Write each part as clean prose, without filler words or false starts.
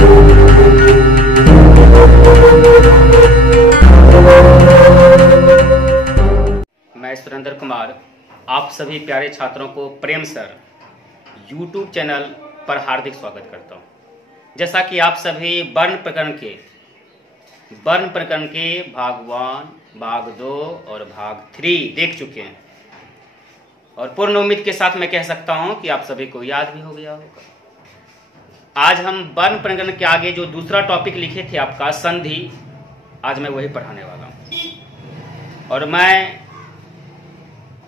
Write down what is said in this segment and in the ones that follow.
मैं सुरेंद्र कुमार आप सभी प्यारे छात्रों को प्रेम सर YouTube चैनल पर हार्दिक स्वागत करता हूं। जैसा कि आप सभी वर्ण प्रकरण के भाग 1, भाग 2 और भाग 3 देख चुके हैं और पूर्ण उम्मीद के साथ मैं कह सकता हूं कि आप सभी को याद भी हो गया होगा। आज हम वर्ण प्रकरण के आगे जो दूसरा टॉपिक लिखे थे आपका संधि, आज मैं वही पढ़ाने वाला हूं और मैं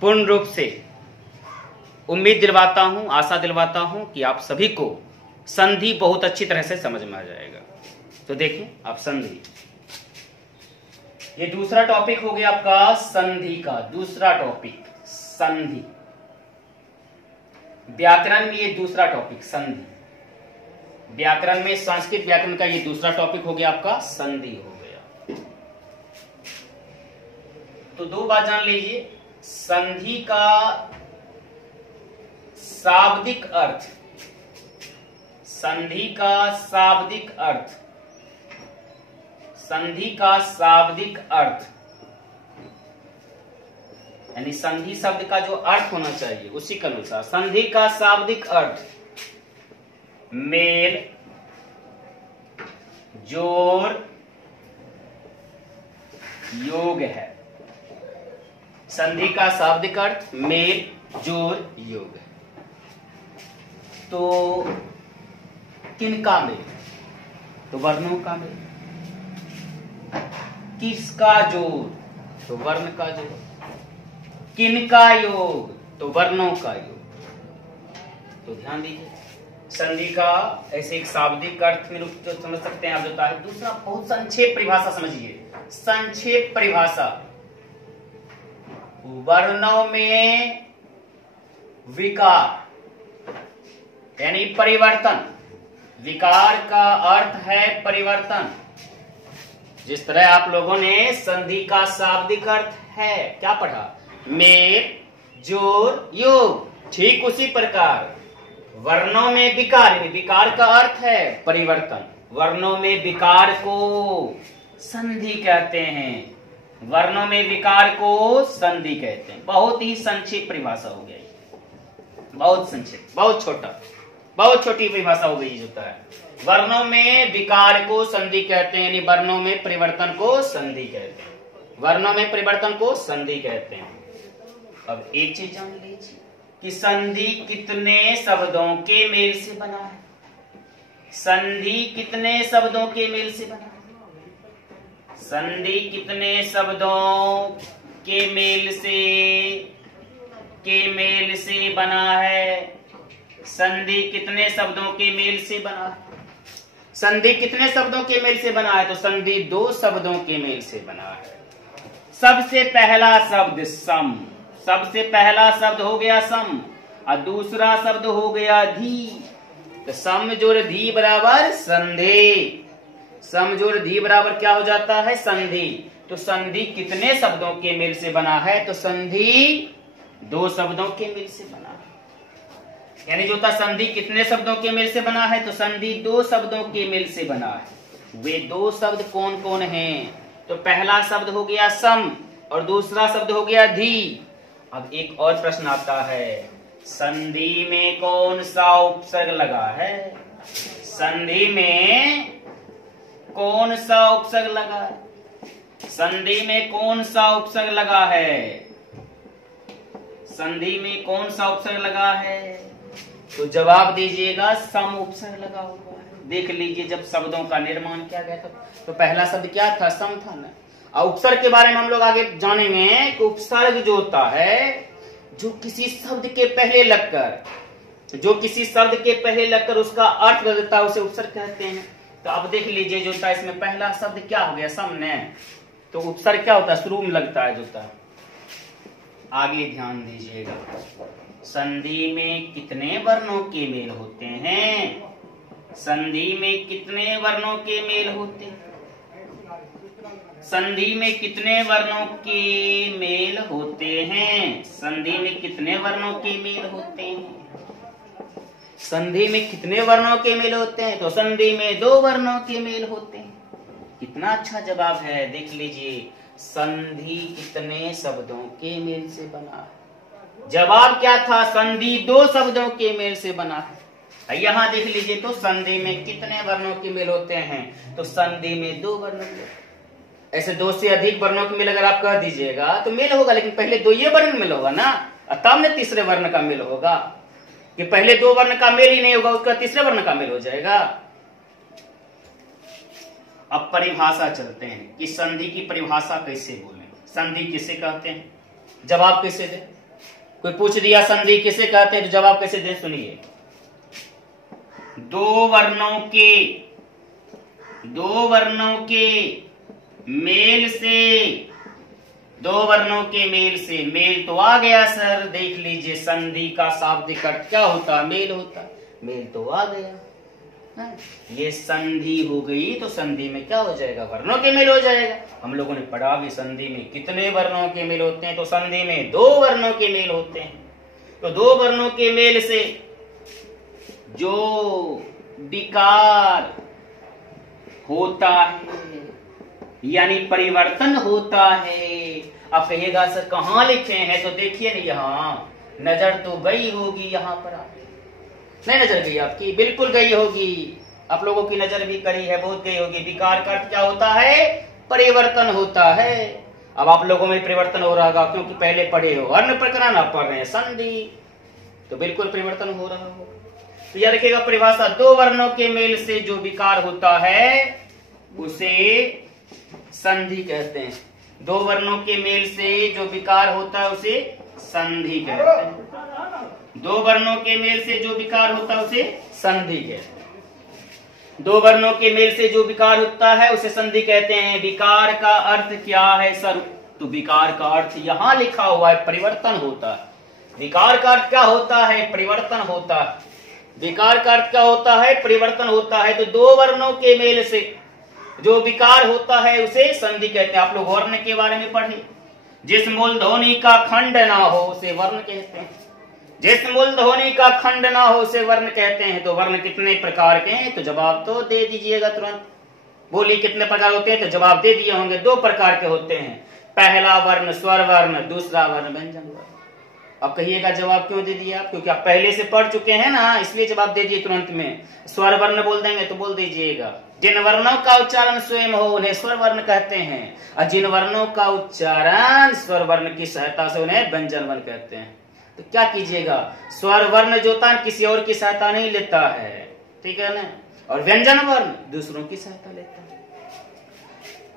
पूर्ण रूप से उम्मीद दिलवाता हूं, आशा दिलवाता हूं कि आप सभी को संधि बहुत अच्छी तरह से समझ में आ जाएगा। तो देखिए आप संधि, ये दूसरा टॉपिक हो गया आपका संधि का दूसरा टॉपिक संधि। व्याकरण में ये दूसरा टॉपिक संधि, व्याकरण में संस्कृत व्याकरण का ये दूसरा टॉपिक हो गया आपका संधि हो गया। तो दो बात जान लीजिए, संधि का शाब्दिक अर्थ, संधि का शाब्दिक अर्थ, संधि का शाब्दिक अर्थ यानी संधि शब्द का जो अर्थ होना चाहिए उसी के अनुसार संधि का शाब्दिक अर्थ मेल, जोड़, योग है। संधि का शाब्दिक अर्थ मेल, जोड़, योग है। तो किनका मेल? तो वर्णों का मेल। किसका जोड़? तो वर्ण का जोड़। किनका योग? तो वर्णों का योग। तो ध्यान दीजिए, संधि का ऐसे एक शाब्दिक अर्थ में रूप तो समझ सकते हैं आप जो है। दूसरा बहुत संक्षेप परिभाषा समझिए, संक्षेप परिभाषा, वर्णों में विकार यानी परिवर्तन। विकार का अर्थ है परिवर्तन। जिस तरह आप लोगों ने संधि का शाब्दिक अर्थ है क्या पढ़ा? मेल, जोड़, योग। ठीक उसी प्रकार वर्णों में विकार, विकार का अर्थ है परिवर्तन। वर्णों में विकार को संधि कहते हैं। वर्णों में विकार को संधि कहते हैं। बहुत ही संक्षिप्त परिभाषा हो गई, बहुत संक्षिप्त, बहुत छोटा, बहुत छोटी परिभाषा हो गई होता है। वर्णों में विकार को संधि कहते हैं, यानी वर्णों में परिवर्तन को संधि कहते हैं। वर्णों में परिवर्तन को संधि कहते हैं। अब एक चीज जान लीजिए कि संधि कितने शब्दों के मेल से बना है। संधि कितने शब्दों के मेल से बना है? संधि कितने शब्दों के मेल से बना है? संधि कितने शब्दों के मेल से बना है? संधि कितने शब्दों के मेल से बना है? तो संधि 2 शब्दों के मेल से बना है। सबसे पहला शब्द सम, सबसे पहला शब्द हो गया सम और दूसरा शब्द हो गया धी। तो सम जोड़ धी बराबर संधि। सम जोड़ धी बराबर क्या हो जाता है? संधि। तो संधि कितने शब्दों के मेल से बना है? तो संधि 2 शब्दों के मेल से बना है। यानी जो था संधि कितने शब्दों के मेल से बना है? तो संधि 2 शब्दों के मेल से बना है। वे 2 शब्द कौन कौन हैं? तो पहला शब्द हो गया सम और दूसरा शब्द हो गया धी। अब एक और प्रश्न आता है, संधि में कौन सा उपसर्ग लगा है? संधि में कौन सा उपसर्ग लगा है? संधि में कौन सा उपसर्ग लगा है? संधि में कौन सा उपसर्ग लगा है? तो जवाब दीजिएगा, सम उपसर्ग लगा हुआ है। देख लीजिए, जब शब्दों का निर्माण किया गया था तो पहला शब्द क्या था? सम था ना। और उपसर्ग के बारे में हम लोग आगे जानेंगे कि उपसर्ग जो होता है, जो किसी शब्द के पहले लगकर उसका अर्थ बदलता है, उसे उपसर्ग कहते हैं। तो अब देख लीजिए, जो था इसमें पहला शब्द क्या हो गया? सम ने। तो उपसर्ग क्या होता है? शुरू में लगता है जो था। आगे ध्यान दीजिएगा, संधि में कितने वर्णों के मेल होते हैं? संधि में कितने वर्णों के मेल होते हैं? संधि में कितने वर्णों के मेल होते हैं? संधि में कितने वर्णों के मेल होते हैं? संधि में कितने वर्णों के मेल होते हैं? तो संधि में 2 वर्णों के मेल होते हैं। कितना अच्छा जवाब है, देख लीजिए। संधि कितने शब्दों के मेल से बना है? जवाब क्या था? संधि 2 शब्दों के मेल से बना है। यहाँ देख लीजिए, तो संधि में कितने वर्णों के मेल होते हैं? तो संधि में 2 वर्णों के। ऐसे 2 से अधिक वर्णों के मेल अगर आप कह दीजिएगा तो मेल होगा, लेकिन पहले 2 ये वर्ण मेल होगा ना, तब न तीसरे वर्ण का मेल होगा। कि पहले 2 वर्ण का मेल ही नहीं होगा, उसका तीसरे वर्ण का मेल हो जाएगा। अब परिभाषा चलते हैं कि संधि की परिभाषा कैसे बोलें, संधि किसे कहते हैं, जवाब कैसे दें। कोई पूछ दिया संधि किसे कहते हैं, तो जवाब कैसे दें? सुनिए, 2 वर्णों के मेल से, 2 वर्णों के मेल से, मेल तो आ गया सर, देख लीजिए संधि का शाब्दिक अर्थ क्या होता? मेल होता। मेल तो आ गया, ये संधि हो गई, तो संधि में क्या हो जाएगा? वर्णों के मेल हो जाएगा। हम लोगों ने पढ़ा भी संधि में कितने वर्णों के मेल होते हैं, तो संधि में 2 वर्णों के मेल होते हैं। तो 2 वर्णों के मेल से जो विकार होता है, यानी परिवर्तन होता है। आप कहिएगा सर कहाँ लिखे हैं? तो देखिए नहीं, यहाँ नजर तो गई होगी, यहाँ पर आप नहीं नजर गई आपकी? बिल्कुल गई होगी, आप लोगों की नजर भी करी है, बहुत गई होगी। विकार का अर्थ क्या होता है? परिवर्तन होता है। अब आप लोगों में परिवर्तन हो रहा होगा, क्योंकि पहले पढ़े हो वर्ण प्रकरण, आप पढ़ रहे हैं संधि, तो बिल्कुल परिवर्तन हो रहा हो। तो याद रखिएगा परिभाषा, 2 वर्णों के मेल से जो विकार होता है उसे संधि कहते हैं। 2 वर्णों के मेल से जो विकार होता है उसे संधि कहते हैं। 2 वर्णों के मेल से जो विकार होता है उसे संधि कहते हैं। 2 वर्णों के मेल से जो विकार होता है उसे संधि कहते हैं। विकार का अर्थ क्या है सर? तो विकार का अर्थ यहाँ लिखा हुआ है, परिवर्तन होता है। विकार का अर्थ क्या होता है? परिवर्तन होता है। विकार का अर्थ क्या होता है? परिवर्तन होता है। तो 2 वर्णों के मेल से जो विकार होता है उसे संधि कहते हैं। आप लोग वर्ण के बारे में पढ़े, जिस मूल ध्वनि का खंड ना हो उसे वर्ण कहते हैं। जिस मूल ध्वनि का खंड ना हो उसे वर्ण कहते हैं। तो वर्ण कितने प्रकार के हैं? तो जवाब तो दे दीजिएगा तुरंत। बोली कितने प्रकार होते हैं? तो जवाब दे दिए होंगे। 2 प्रकार के होते हैं, पहला वर्ण स्वर वर्ण, दूसरा वर्ण व्यंजन वर्ण। अब कहिएगा जवाब क्यों दे दिया? क्योंकि आप पहले से पढ़ चुके हैं ना, इसलिए जवाब दे दिए तुरंत में। स्वर वर्ण बोल देंगे तो बोल दीजिएगा जिन वर्णों का उच्चारण स्वयं हो उन्हें स्वर वर्ण कहते हैं, और जिन वर्णों का उच्चारण स्वर वर्ण की सहायता से उन्हें व्यंजन वर्ण कहते हैं। तो क्या कीजिएगा, स्वर वर्ण जो होता है किसी और की सहायता नहीं लेता है, ठीक है ना, और व्यंजन वर्ण दूसरों की सहायता लेता है।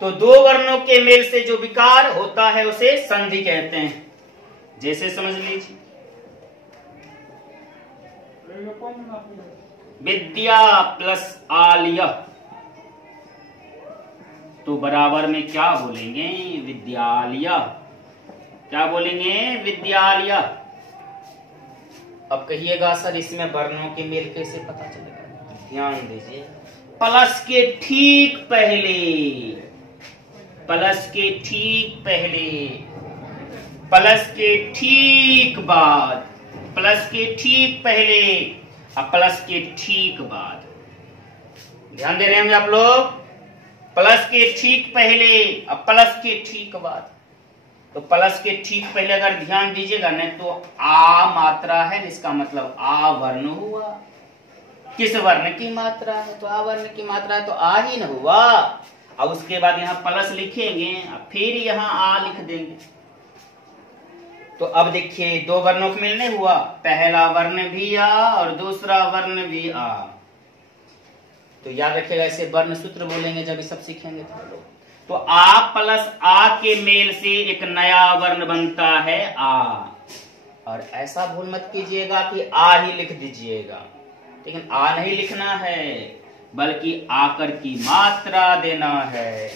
तो 2 वर्णों के मेल से जो विकार होता है उसे संधि कहते हैं। जैसे समझ लीजिए, विद्या प्लस आलिया, तो बराबर में क्या बोलेंगे? विद्यालया। क्या बोलेंगे? विद्यालया। अब कहिएगा सर इसमें वर्णों के मेल कैसे पता चलेगा? ध्यान दीजिए, प्लस के ठीक पहले, प्लस के ठीक पहले, प्लस के ठीक बाद, प्लस के ठीक पहले और प्लस के ठीक बाद। ध्यान दे रहे होंगे आप लोग, प्लस के ठीक पहले और प्लस के ठीक बाद। तो प्लस के ठीक पहले अगर ध्यान दीजिएगा ना, तो आ मात्रा है, इसका मतलब आ वर्ण हुआ। किस वर्ण की मात्रा है? तो आ वर्ण की मात्रा है, तो आ ही न हुआ। और उसके बाद यहाँ प्लस लिखेंगे, फिर यहाँ आ लिख देंगे। तो अब देखिए 2 वर्णों को मिलने हुआ, पहला वर्ण भी आ और दूसरा वर्ण भी आ। तो याद रखिएगा ऐसे वर्ण सूत्र बोलेंगे जब ये सब सीखेंगे तो आ प्लस आ के मेल से एक नया वर्ण बनता है आ। और ऐसा भूल मत कीजिएगा कि आ ही लिख दीजिएगा, लेकिन आ नहीं लिखना है बल्कि आकर की मात्रा देना है।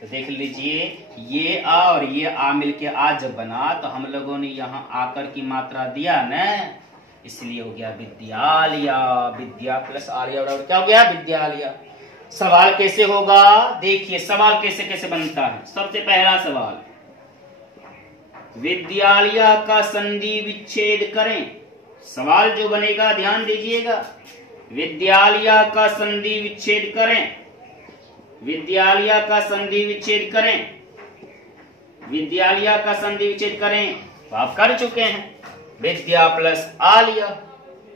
तो देख लीजिए, ये आ और ये आ मिलके आ जब बना तो हम लोगों ने यहाँ आकर की मात्रा दिया न, इसलिए हो गया विद्यालया। विद्या प्लस आर्या और क्या हो गया? विद्यालया। सवाल कैसे होगा? देखिए सवाल कैसे कैसे बनता है। सबसे पहला सवाल, विद्यालया का संधि विच्छेद करें। सवाल जो बनेगा ध्यान दीजिएगा, विद्यालय का संधि विच्छेद करें, विद्यालय का संधि विच्छेद करें, विद्यालय का संधि विच्छेद करें, तो आप कर चुके हैं। विद्या प्लस आलिया,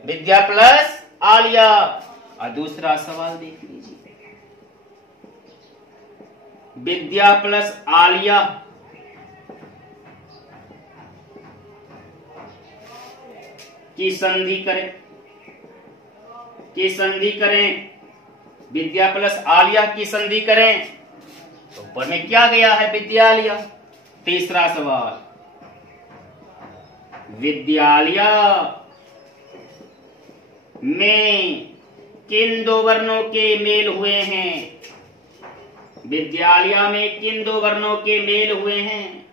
विद्या प्लस आलिया। और दूसरा सवाल देख लीजिए, विद्या प्लस आलिया की संधि करें, की संधि करें, विद्या प्लस आलिया की संधि करें, तो ऊपर में क्या गया है? विद्यालय। तीसरा सवाल, विद्यालय में किन दो वर्णों के मेल हुए हैं? विद्यालय में किन दो वर्णों के मेल हुए हैं?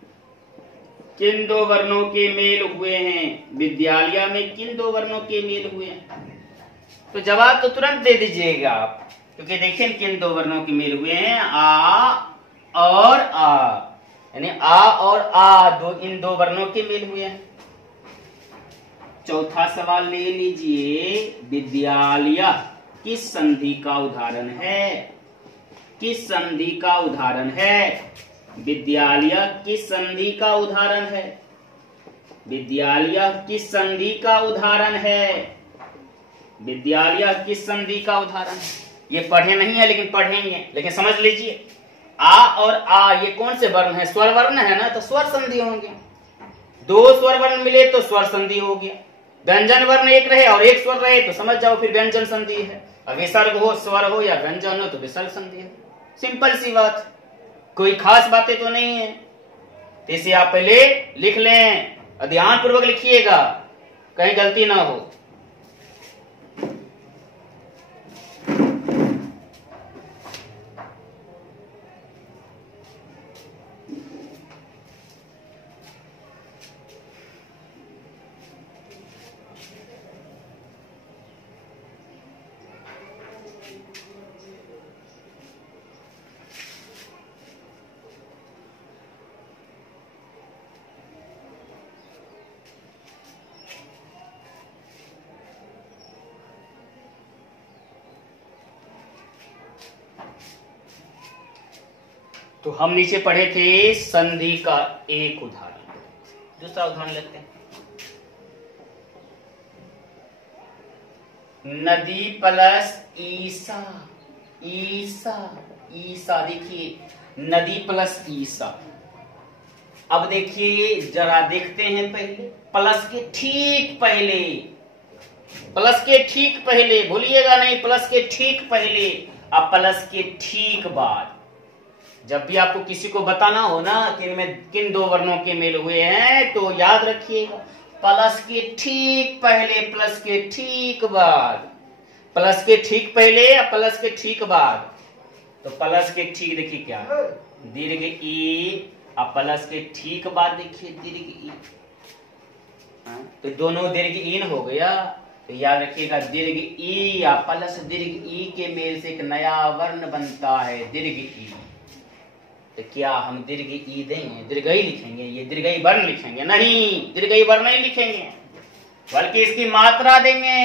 किन दो वर्णों के मेल हुए हैं? विद्यालय में किन दो वर्णों के मेल हुए हैं? तो जवाब तो तुरंत दे दीजिएगा आप, क्योंकि देखिए किन दो वर्णों के मेल हुए हैं, आ और आ, यानी आ और आ दो, इन दो वर्णों के मेल हुए हैं। चौथा सवाल ले लीजिए, विद्यालय किस संधि का उदाहरण है? किस संधि का उदाहरण है? विद्यालय किस संधि का उदाहरण है? विद्यालय किस संधि का उदाहरण है? विद्यालय किस संधि का उदाहरण है? ये पढ़े नहीं है लेकिन पढ़ेंगे, लेकिन समझ लीजिए, आ और आ ये कौन से वर्ण है? स्वर वर्ण है ना, तो स्वर संधि होंगे। दो स्वर वर्ण मिले तो स्वर संधि हो गया। व्यंजन वर्ण एक रहे और एक स्वर रहे तो समझ जाओ फिर व्यंजन संधि है। अब विसर्ग हो, स्वर हो या व्यंजन हो तो विसर्ग संधि है। सिंपल सी बात, कोई खास बातें तो नहीं है। तो इसे आप पहले लिख लें, ध्यान पूर्वक लिखिएगा, कहीं गलती ना हो। तो हम नीचे पढ़े थे संधि का एक उदाहरण, दूसरा उदाहरण लेते हैं। नदी प्लस ईसा, ईसा, ईसा, देखिए नदी प्लस ईसा। अब देखिए जरा देखते हैं, पहले प्लस के ठीक पहले, प्लस के ठीक पहले, भूलिएगा नहीं, प्लस के ठीक पहले अब प्लस के ठीक बाद, जब भी आपको किसी को बताना हो ना कि इनमें किन दो वर्णों के मेल हुए हैं, तो याद रखिएगा प्लस के ठीक पहले, प्लस के ठीक बाद, प्लस के ठीक पहले या प्लस के ठीक बाद। तो प्लस के ठीक देखिए क्या है, दीर्घ ई, अब प्लस के ठीक बाद देखिए दीर्घ ई, तो दोनों दीर्घ ईन हो गया। तो याद रखिएगा दीर्घ ई या प्लस दीर्घ ई के मेल से एक नया वर्ण बनता है, दीर्घ ई। तो क्या हम दीर्घ ई देंगे, दीर्घई लिखेंगे, ये दीर्घई वर्ण लिखेंगे? नहीं, दीर्घई वर्ण नहीं लिखेंगे, बल्कि इसकी मात्रा देंगे।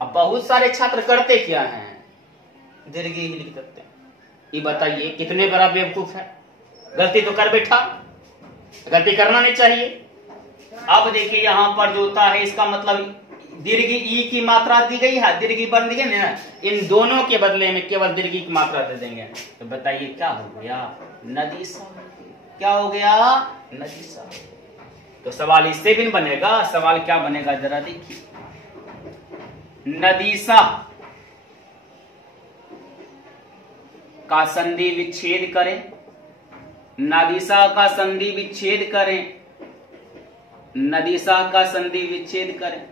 अब बहुत सारे छात्र करते क्या हैं, दीर्घ ही लिख देते हैं। ये बताइए कितने बड़ा बेवकूफ है, गलती तो कर बैठा, गलती करना नहीं चाहिए। अब देखिए यहाँ पर जो होता है इसका मतलब दीर्घ ई की मात्रा दी गई है, दीर्घ वर्ण दी गई ना, इन दोनों के बदले में केवल दीर्घ की मात्रा दे देंगे। तो बताइए क्या हो गया, नदीसा। क्या हो गया, नदीसा। तो सवाल इससे भी बनेगा, सवाल क्या बनेगा जरा देखिए, नदीसा का संधि विच्छेद करें, नदीसा का संधि विच्छेद करें, नदीसा का संधि विच्छेद करें।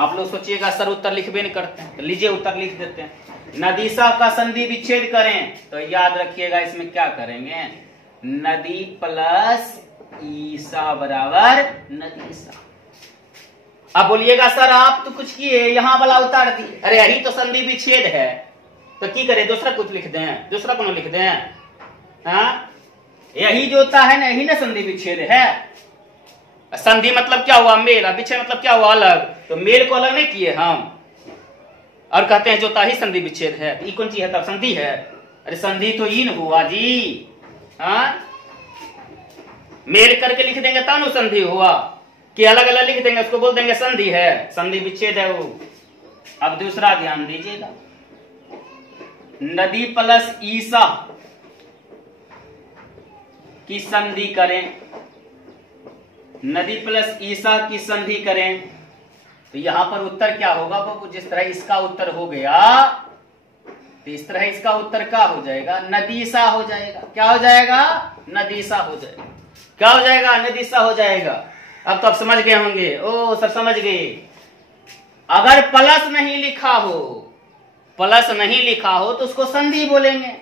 आप लोग सोचिएगा सर उत्तर लिखबे नहीं करते हैं, तो लीजिए उत्तर लिख देते हैं। नदीसा का संधि विच्छेद करें, तो याद रखिएगा इसमें क्या करेंगे, नदी प्लस ईसा बराबर नदीसा। अब बोलिएगा सर आप तो कुछ किए, यहां वाला उतार दिए, अरे यही तो संधि विच्छेद है, तो की करे दूसरा कुछ लिख दें, दूसरा कौन लिख दें, हाँ? यही जो होता है ना, यही ना संधि विच्छेद है। संधि मतलब क्या हुआ? मेल। विच्छेद मतलब क्या हुआ? अलग। तो मेल को अलग नहीं किए हम और कहते हैं जोता ही संधि विच्छेद है। तो कौन चीज है? तब संधि है। अरे संधि तो इन हुआ जी। हाँ, मेल करके लिख देंगे तानु संधि हुआ, कि अलग अलग लिख देंगे उसको बोल देंगे संधि है, संधि विच्छेद है वो। अब दूसरा ध्यान दीजिएगा, नदी प्लस ईसा की संधि करें, नदी प्लस ईसा की संधि करें, तो यहां पर उत्तर क्या होगा बाबू? जिस तरह इसका उत्तर हो गया तो इस तरह इसका उत्तर क्या हो जाएगा? नदीसा हो जाएगा। क्या हो जाएगा? नदीसा हो जाएगा। क्या हो जाएगा? नदीसा हो जाएगा। अब तो आप समझ गए होंगे। ओ सर समझ गए। अगर प्लस नहीं लिखा हो, प्लस नहीं लिखा हो तो उसको संधि बोलेंगे।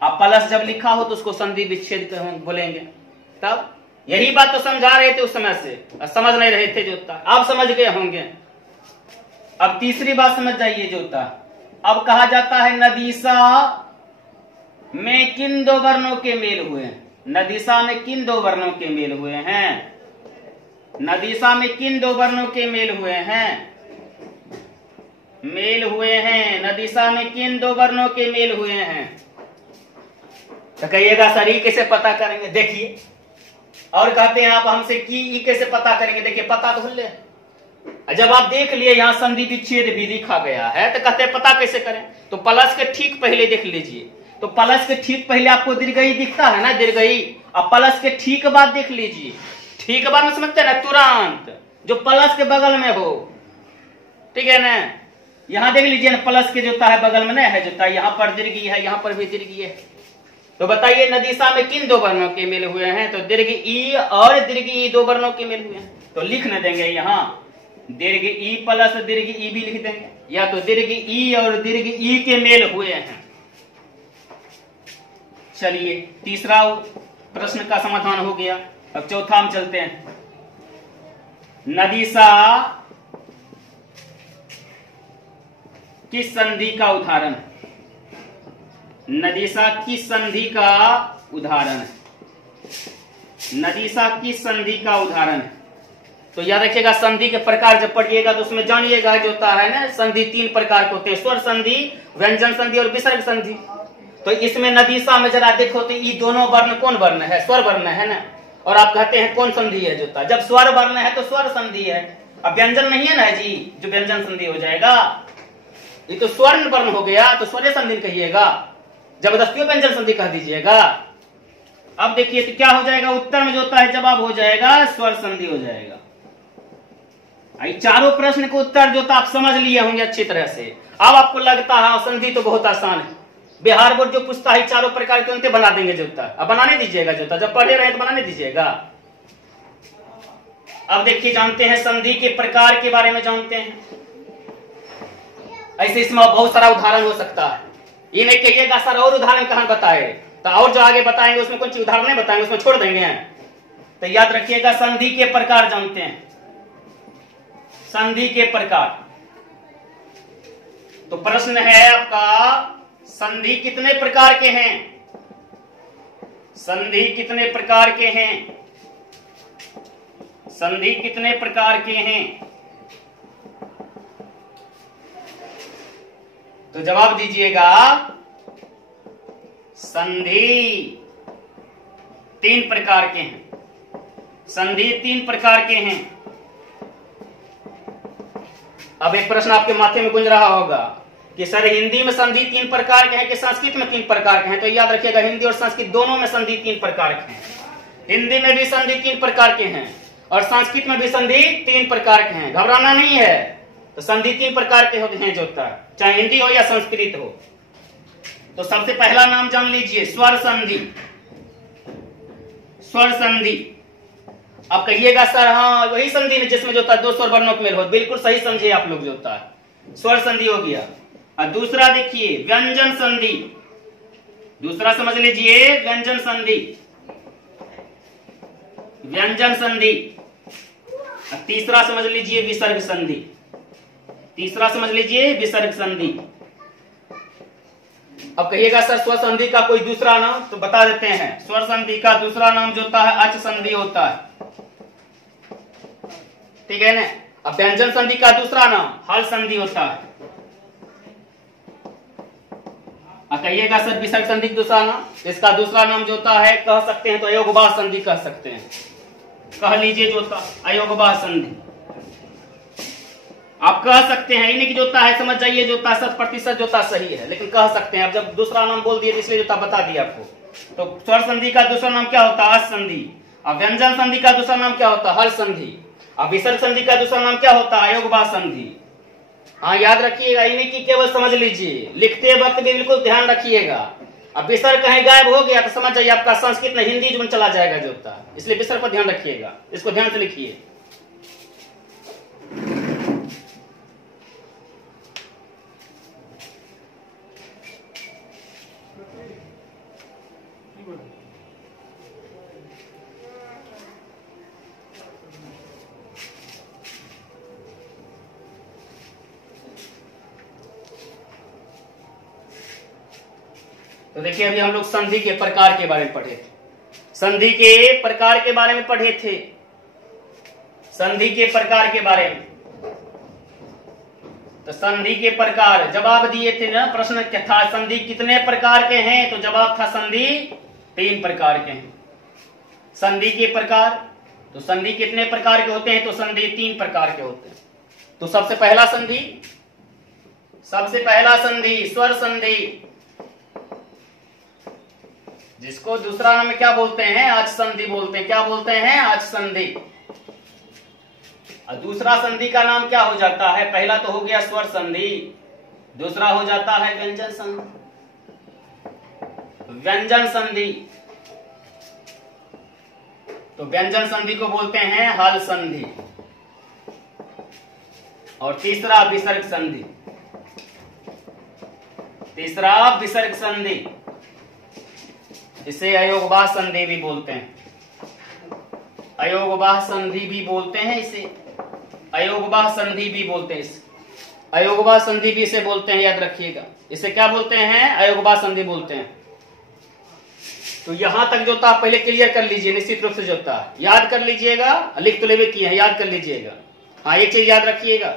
अब प्लस जब लिखा हो तो उसको संधि विच्छेद बोलेंगे। तब यही बात तो समझा रहे थे उस समय से, समझ नहीं रहे थे जो होता। आप समझ गए होंगे। अब तीसरी बात समझ जाइए जो होता। अब कहा जाता है नदीसा में किन दो वर्णों के मेल हुए हैं? नदीसा में किन दो वर्णों के मेल हुए हैं? नदीसा में किन दो वर्णों के मेल हुए हैं? मेल हुए हैं। नदीसा में किन दो वर्णों के मेल हुए हैं? तो कहिएगा सर ई कैसे पता करेंगे? देखिए, और कहते हैं आप हमसे कि ई कैसे पता करेंगे? देखिए पता तो ले, जब आप देख लिए यहां संधि विच्छेद भी लिखा गया है तो कहते हैं पता कैसे करें? तो प्लस के ठीक पहले देख लीजिए। तो प्लस के ठीक पहले आपको दीर्घई दिखता है ना, दीर्घई। अब प्लस के ठीक बाद देख लीजिए। ठीक बाद में समझते हैं ना, तुरंत जो प्लस के बगल में हो, ठीक है ना। यहां देख लीजिए ना, प्लस के जोता है बगल में नहीं है जोता, यहां पर दीर्घी है, यहां पर भी दीर्घी है। तो बताइए नदीसा में किन दो वर्णों के मेल हुए हैं? तो दीर्घ ई और दीर्घ ई दो वर्णों के मेल हुए हैं। तो लिख न देंगे यहां दीर्घ ई प्लस दीर्घ ई भी लिख देंगे, या तो दीर्घ ई और दीर्घ ई के मेल हुए हैं। चलिए तीसरा प्रश्न का समाधान हो गया। अब चौथा हम चलते हैं। नदीसा किस संधि का उदाहरण है? नदीसा किस संधि का उदाहरण है? नदीसा किस संधि का उदाहरण है? तो याद रखिएगा, संधि के प्रकार जब पढ़िएगा तो उसमें जानिएगा जो होता है ना, संधि तीन प्रकार के होते हैं, स्वर संधि, व्यंजन संधि और विसर्ग संधि। तो इसमें नदीसा में जरा देखो तो ये दोनों वर्ण कौन वर्ण है? स्वर वर्ण है ना। और आप कहते हैं कौन संधि है? जो होता है जब स्वर वर्ण है तो स्वर संधि है। अब व्यंजन नहीं है ना जी, जो व्यंजन संधि हो जाएगा। ये तो स्वर्ण वर्ण हो गया, तो स्वर संधि कहिएगा, जबरदस्ती व्यंजन संधि कह दीजिएगा। अब देखिए तो क्या हो जाएगा? उत्तर में जो होता है जवाब हो जाएगा स्वर संधि हो जाएगा। चारों प्रश्न के उत्तर जो था आप समझ लिए होंगे अच्छी तरह से। अब आपको लगता है संधि तो बहुत आसान है, बिहार बोर्ड जो पूछता है चारों प्रकार के उनके बना देंगे जो होता। अब बनाने दीजिएगा जो था, जब पढ़े रहे तो बनाने दीजिएगा। अब देखिए जानते हैं संधि के प्रकार के बारे में जानते हैं। ऐसे इसमें बहुत सारा उदाहरण हो सकता है। ये नहीं कहिएगा सर और उदाहरण कहां बताए, तो और जो आगे बताएंगे उसमें कुछ उदाहरण नहीं बताएंगे, उसमें छोड़ देंगे। तो याद रखिएगा संधि के प्रकार जानते हैं। संधि के प्रकार, तो प्रश्न है आपका संधि कितने प्रकार के हैं? संधि कितने प्रकार के हैं? संधि कितने प्रकार के हैं? तो जवाब दीजिएगा संधि तीन प्रकार के हैं। संधि तीन प्रकार के हैं। अब एक प्रश्न आपके माथे में गूंज रहा होगा कि सर हिंदी में संधि तीन प्रकार के हैं कि संस्कृत में तीन प्रकार के हैं? तो याद रखिएगा हिंदी और संस्कृत दोनों में संधि तीन प्रकार के हैं। हिंदी में भी संधि तीन प्रकार के हैं और संस्कृत में भी संधि तीन प्रकार के हैं। घबराना नहीं है। तो संधि तीन प्रकार के होते हैं जो होता है, चाहे हिंदी हो या संस्कृत हो। तो सबसे पहला नाम जान लीजिए, स्वर संधि। स्वर संधि। अब कहिएगा सर हाँ वही संधि है जिसमें जो होता है दो स्वर वर्णों के मेल हो। बिल्कुल सही समझे आप लोग, जो होता है स्वर संधि हो गया। और दूसरा देखिए व्यंजन संधि। दूसरा समझ लीजिए व्यंजन संधि। व्यंजन संधि। तीसरा समझ लीजिए विसर्ग संधि। तीसरा समझ लीजिए विसर्ग संधि। अब कहिएगा सर स्वर संधि का कोई दूसरा नाम, तो बता देते हैं। स्वर संधि का दूसरा नाम जो होता है अच संधि होता है, ठीक है ना। अब व्यंजन संधि का दूसरा नाम हल संधि होता है। कहिएगा सर विसर्ग संधि का दूसरा नाम, इसका दूसरा नाम जो होता है कह सकते हैं तो अयोगवाह संधि कह सकते हैं। कह लीजिए जो होता अयोगवाह संधि आप कह सकते हैं, इन्हीं की जो होता है समझ जाइए, जो होता 100% जो होता सही है, लेकिन कह सकते हैं। अब जब दूसरा नाम बोल दिए इसलिए जो होता बता दिया आपको। तो स्वर संधि का दूसरा नाम क्या होता है अच संधि। अब व्यंजन संधि का दूसरा नाम क्या होता है हल संधि। अब विसर्ग संधि का दूसरा नाम क्या होता है अयोगवाह संधि। हाँ याद रखिएगा, इन्हीं की केवल समझ लीजिए, लिखते वक्त भी बिल्कुल ध्यान रखिएगा। अब विसर्ग कहीं गायब हो गया तो समझ जाइए आपका संस्कृत में हिंदी में चला जाएगा जो होता है, इसलिए विसर्ग पर ध्यान रखिएगा, इसको ध्यान से लिखिए। तो देखिए अभी हम लोग संधि के प्रकार के बारे में पढ़े थे। संधि के प्रकार के बारे में पढ़े थे, संधि के प्रकार के बारे में। तो संधि के प्रकार जवाब दिए थे ना, प्रश्न क्या था संधि कितने प्रकार के हैं, तो जवाब था संधि 3 प्रकार के हैं। संधि के प्रकार, तो संधि कितने प्रकार के होते हैं, तो संधि 3 प्रकार के होते हैं। तो सबसे पहला संधि स्वर संधि, जिसको दूसरा नाम क्या बोलते हैं अच संधि बोलते हैं। क्या बोलते हैं अच संधि। और दूसरा संधि का नाम क्या हो जाता है, पहला तो हो गया स्वर संधि, दूसरा हो जाता है व्यंजन संधि। व्यंजन संधि, तो व्यंजन संधि को बोलते हैं हल संधि। और तीसरा विसर्ग संधि, तीसरा विसर्ग संधि, इसे अयोगवाह संधि भी बोलते हैं। अयोगवाह संधि भी बोलते हैं इसे, अयोगवाह संधि भी बोलते हैं इसे, अयोगवाह संधि भी इसे बोलते हैं, याद रखिएगा। इसे क्या बोलते हैं अयोगवाह संधि बोलते हैं। तो यहां तक जो था पहले क्लियर कर लीजिए, निश्चित रूप से जो था याद कर लीजिएगा, लिख तो लेवे किए हैं, याद कर लीजिएगा। हाँ एक चीज याद रखिएगा,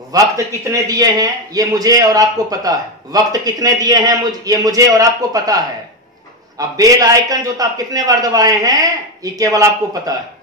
वक्त कितने दिए हैं ये मुझे और आपको पता है। वक्त कितने दिए हैं ये मुझे और आपको पता है। अब बेल आइकन जो था आप कितने बार दबाए हैं ये केवल आपको पता है।